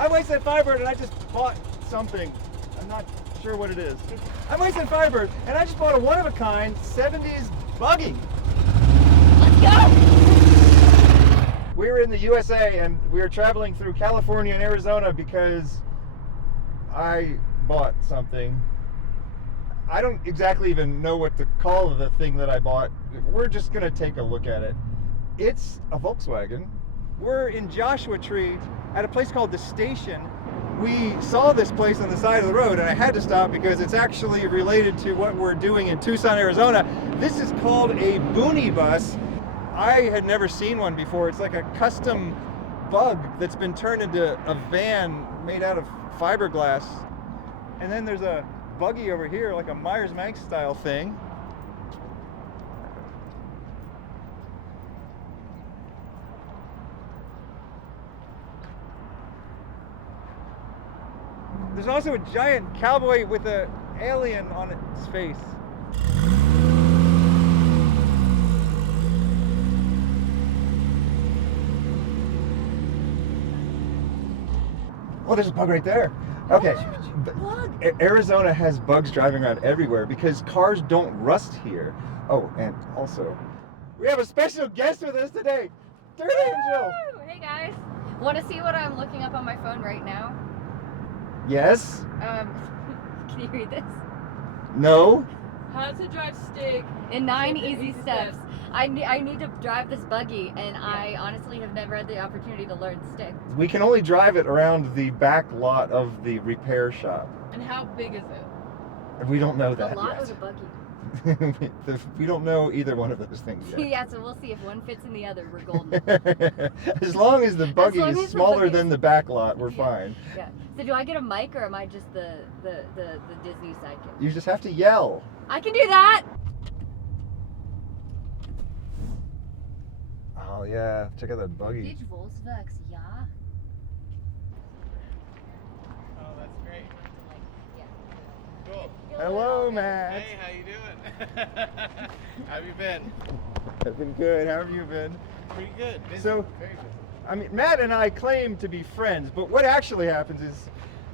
I'm Wasteland Firebird and I just bought something. I'm not sure what it is. I'm Wasteland Firebird and I just bought a one-of-a-kind 70s buggy. Let's go! We were in the USA and we were traveling through California and Arizona because I bought something. I don't exactly even know what to call the thing that I bought. We're just gonna take a look at it. It's a Volkswagen. We're in Joshua Tree at a place called The Station. We saw this place on the side of the road and I had to stop because it's actually related to what we're doing in Tucson, Arizona. This is called a Boonie Bus. I had never seen one before. It's like a custom bug that's been turned into a van made out of fiberglass. And then there's a buggy over here, like a Myers-Manx style thing. There's also a giant cowboy with an alien on its face. Oh, there's a bug right there. Okay. Arizona has bugs driving around everywhere because cars don't rust here. Oh, and also, we have a special guest with us today, Dirt Angel. Hey guys, want to see what I'm looking up on my phone right now? Yes? Can you read this? No? How to drive stick In 9 easy steps. I need to drive this buggy, and Yeah. I honestly have never had the opportunity to learn stick. We can only drive it around the back lot of the repair shop. And how big is it? We don't know The that lot yet. or the buggy? We don't know either one of those things yet. Yeah, so we'll see if one fits in the other. We're golden. As long as the buggy long is as the smaller buggy than is- the back lot, we're Yeah. fine. Yeah. So do I get a mic or am I just the Disney sidekick? You just have to yell. I can do that. Oh yeah, check out that buggy. Ditch Volkswagen, yeah. Oh, that's great. Yeah. Cool. Hello, Matt. Hey, how you doing? How have you been? I've been good. How have you been? Pretty good. Busy. So- Very busy. I mean, Matt and I claim to be friends, but what actually happens is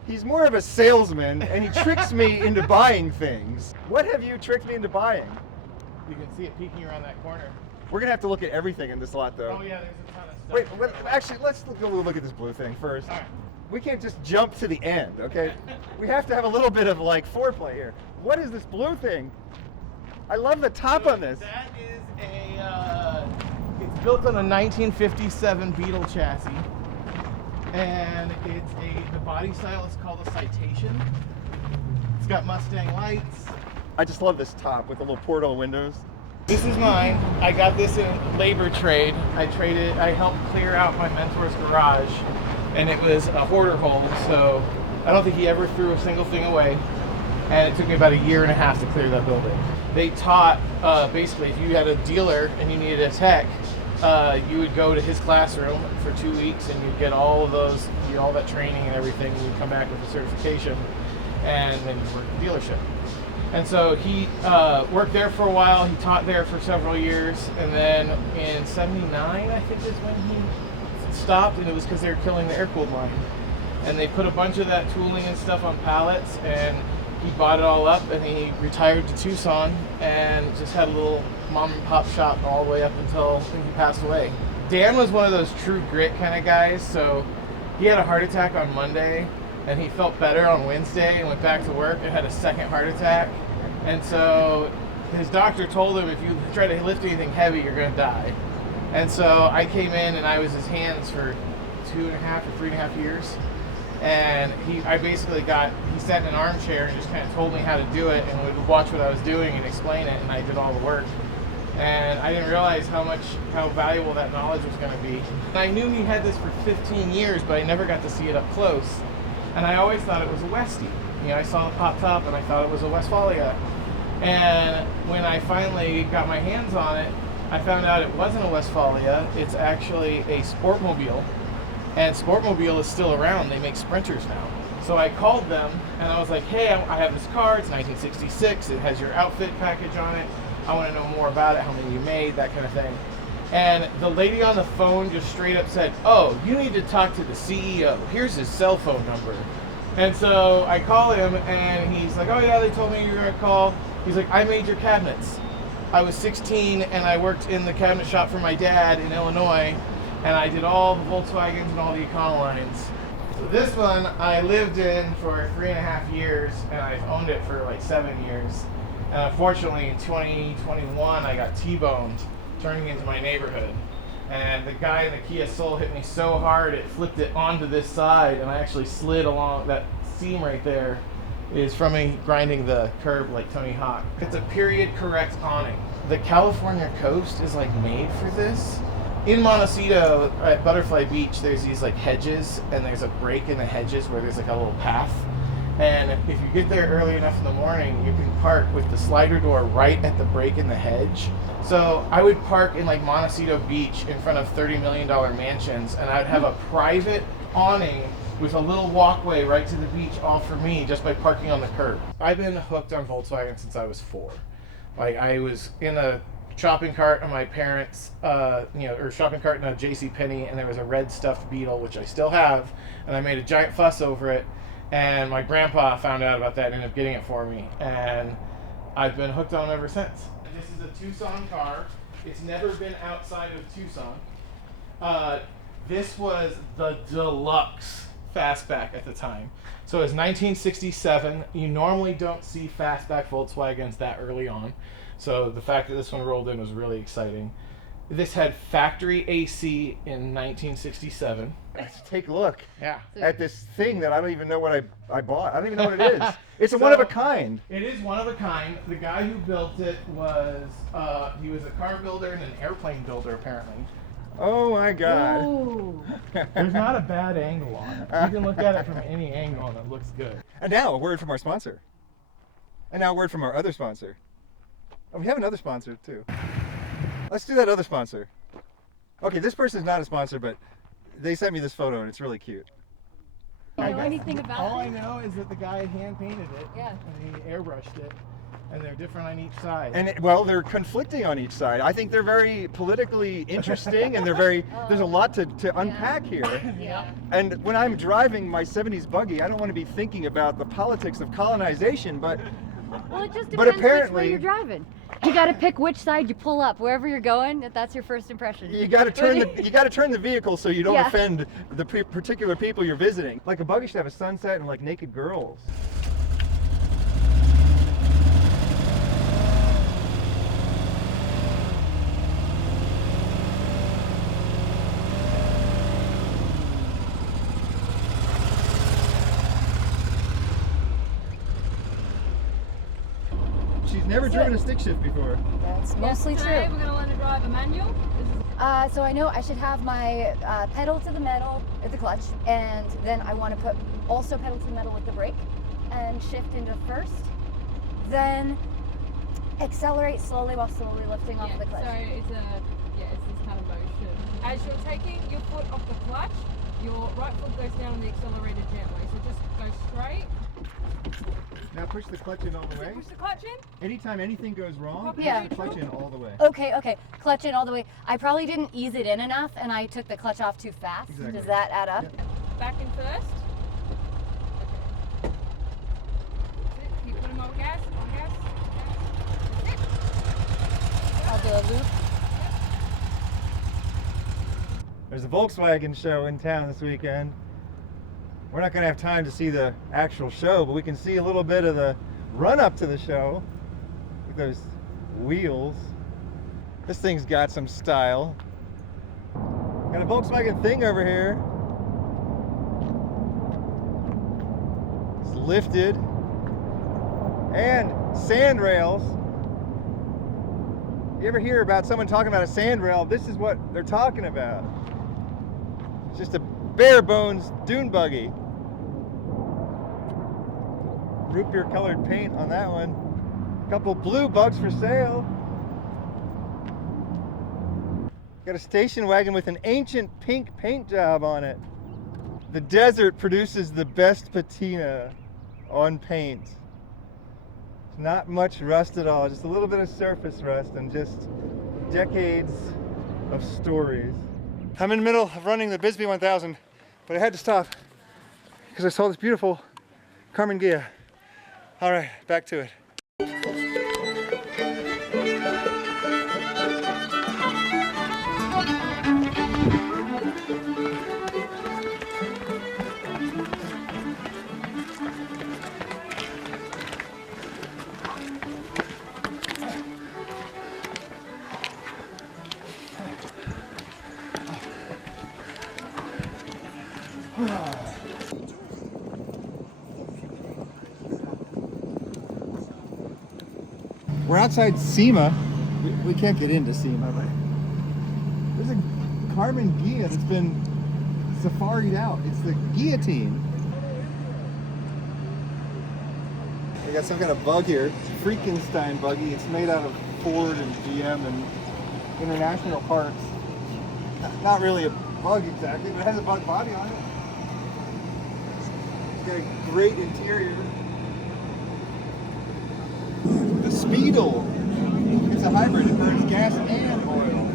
he's more of a salesman and he tricks me into buying things. What have you tricked me into buying? You can see it peeking around that corner. We're gonna have to look at everything in this lot, though. Oh yeah, there's a ton of stuff. Wait, actually, let's go look at this blue thing first. All right. We can't just jump to the end, okay? We have to have a little bit of like foreplay here. What is this blue thing? I love the top on this. That is it's built on a 1957 Beetle chassis, and the body style is called a Citation. It's got Mustang lights. I just love this top with the little portal windows. This is mine. I got this in labor trade. I helped clear out my mentor's garage, and it was a hoarder hole, so I don't think he ever threw a single thing away. And it took me about 1.5 years to clear that building. They taught, basically, if you had a dealer and you needed a tech, you would go to his classroom for 2 weeks and you'd get all of those, all that training and everything, and you'd come back with a certification, and then you'd work at the dealership. And so he worked there for a while. He taught there for several years, and then in '79, I think is when he stopped, and it was because they were killing the air-cooled line. And they put a bunch of that tooling and stuff on pallets, and he bought it all up, and he retired to Tucson, and just had a little mom and pop shop all the way up until I think he passed away. Dan was one of those true grit kind of guys, so he had a heart attack on Monday, and he felt better on Wednesday and went back to work and had a second heart attack. And so his doctor told him, if you try to lift anything heavy, you're going to die. And so I came in and I was his hands for 2.5 or 3.5 years. And he sat in an armchair and just kind of told me how to do it and would watch what I was doing and explain it, and I did all the work. And I didn't realize how valuable that knowledge was going to be. And I knew he had this for 15 years, but I never got to see it up close. And I always thought it was a Westie. You know, I saw the pop top and I thought it was a Westfalia. And when I finally got my hands on it, I found out it wasn't a Westfalia. It's actually a Sportmobile. And Sportmobile is still around. They make Sprinters now. So I called them and I was like, hey, I have this car. It's 1966. It has your outfit package on it. I want to know more about it, how many you made, that kind of thing. And the lady on the phone just straight up said, "Oh, you need to talk to the CEO. Here's his cell phone number." And so I call him, and he's like, "Oh yeah, they told me you were gonna call." He's like, "I made your cabinets. I was 16 and I worked in the cabinet shop for my dad in Illinois, and I did all the Volkswagens and all the Econolines." So this one I lived in for 3.5 years, and I've owned it for like 7 years. And unfortunately, in 2021, I got T-boned turning into my neighborhood. And the guy in the Kia Soul hit me so hard it flipped it onto this side, and I actually slid along. That seam right there is from me grinding the curb like Tony Hawk. It's a period correct awning. The California coast is like made for this. In Montecito at Butterfly Beach, there's these like hedges, and there's a break in the hedges where there's like a little path. And if you get there early enough in the morning, you can park with the slider door right at the break in the hedge. So I would park in like Montecito Beach in front of $30 million mansions, and I'd have a private awning with a little walkway right to the beach, all for me, just by parking on the curb. I've been hooked on Volkswagen since I was 4. Like, I was in a shopping cart on my parents', or shopping cart in a JCPenney, and there was a red stuffed Beetle, which I still have, and I made a giant fuss over it. And my grandpa found out about that and ended up getting it for me. And I've been hooked on them ever since. This is a Tucson car. It's never been outside of Tucson. This was the deluxe fastback at the time. So it was 1967. You normally don't see fastback Volkswagens that early on. So the fact that this one rolled in was really exciting. This had factory AC in 1967. Let's take a look Yeah. at this thing that I don't even know what I bought. I don't even know what it is. It's a one of a kind. It is one of a kind. The guy who built it was, he was a car builder and an airplane builder, apparently. Oh my God. Ooh. There's not a bad angle on it. You can look at it from any angle and it looks good. And now a word from our sponsor. And now a word from our other sponsor. Oh, we have another sponsor too. Let's do that other sponsor. Okay, this person's not a sponsor, but they sent me this photo and it's really cute. Do you know anything about All I it? know is that the guy hand painted it. Yeah. And he airbrushed it. And they're different on each side. And well, they're conflicting on each side. I think they're very politically interesting, and they're very. There's a lot to unpack here. Yeah. And when I'm driving my '70s buggy, I don't want to be thinking about the politics of colonization, but Well, it just But depends which apparently- way you're driving. You got to pick which side you pull up. Wherever you're going, that's your first impression. you got to turn the vehicle so you don't Yeah. offend the particular people you're visiting. Like a buggy should have a sunset and like naked girls. She's never driven a stick shift before. That's mostly Today true. we're going to learn to drive a manual. This is So I know I should have my pedal to the metal at the clutch, and then I want to put also pedal to the metal with the brake, and shift into first. Then accelerate slowly while slowly lifting off yeah, the clutch. So it's this kind of motion. As you're taking your foot off the clutch, your right foot goes down on the accelerator gently. So just go straight. Now push the clutch in all the way. Push the clutch in. Anytime anything goes wrong, push Yeah. the clutch in all the way. Okay, clutch in all the way. I probably didn't ease it in enough, and I took the clutch off too fast. Exactly. Does that add up? Back in first. Okay. That's it. Keep putting on gas. On gas. That's it. I'll do a loop. There's a Volkswagen show in town this weekend. We're not going to have time to see the actual show, but we can see a little bit of the run-up to the show with those wheels. This thing's got some style. Got a Volkswagen thing over here. It's lifted. And sand rails. You ever hear about someone talking about a sand rail? This is what they're talking about. It's just a bare bones dune buggy. Root beer colored paint on that one. A couple blue bugs for sale. Got a station wagon with an ancient pink paint job on it. The desert produces the best patina on paint. Not much rust at all, just a little bit of surface rust and just decades of stories. I'm in the middle of running the Bisbee 1000, but I had to stop because I saw this beautiful Karmann Ghia. All right, back to it. We're outside SEMA. We can't get into SEMA, but there's a Karmann Ghia that's been safaried out. It's the guillotine. We got some kind of bug here. It's a Frankenstein buggy. It's made out of Ford and GM and International parts. Not really a bug exactly, but it has a bug body on it. It's got a great interior. The Speedle. It's a hybrid. It burns gas and oil.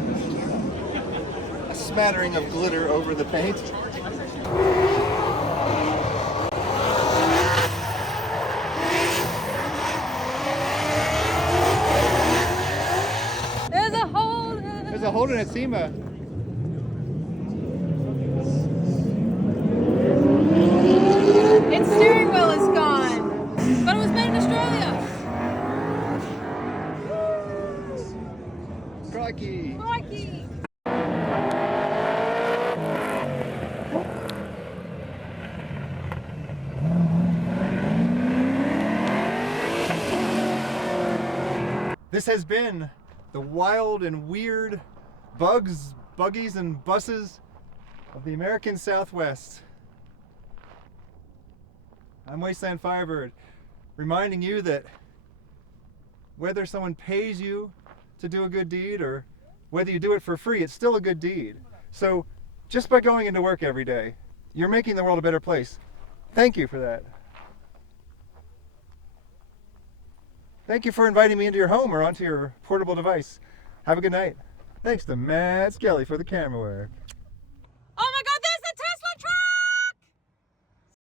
A smattering of glitter over the paint. There's a Holden. There's a Holden at SEMA. Its steering wheel is gone, but it was made in Australia. Crikey. Crikey. This has been the wild and weird bugs, buggies, and buses of the American Southwest. I'm Wasteland Firebird, reminding you that whether someone pays you to do a good deed or whether you do it for free, it's still a good deed. So just by going into work every day, you're making the world a better place. Thank you for that. Thank you for inviting me into your home or onto your portable device. Have a good night. Thanks to Matt Skelly for the camera work.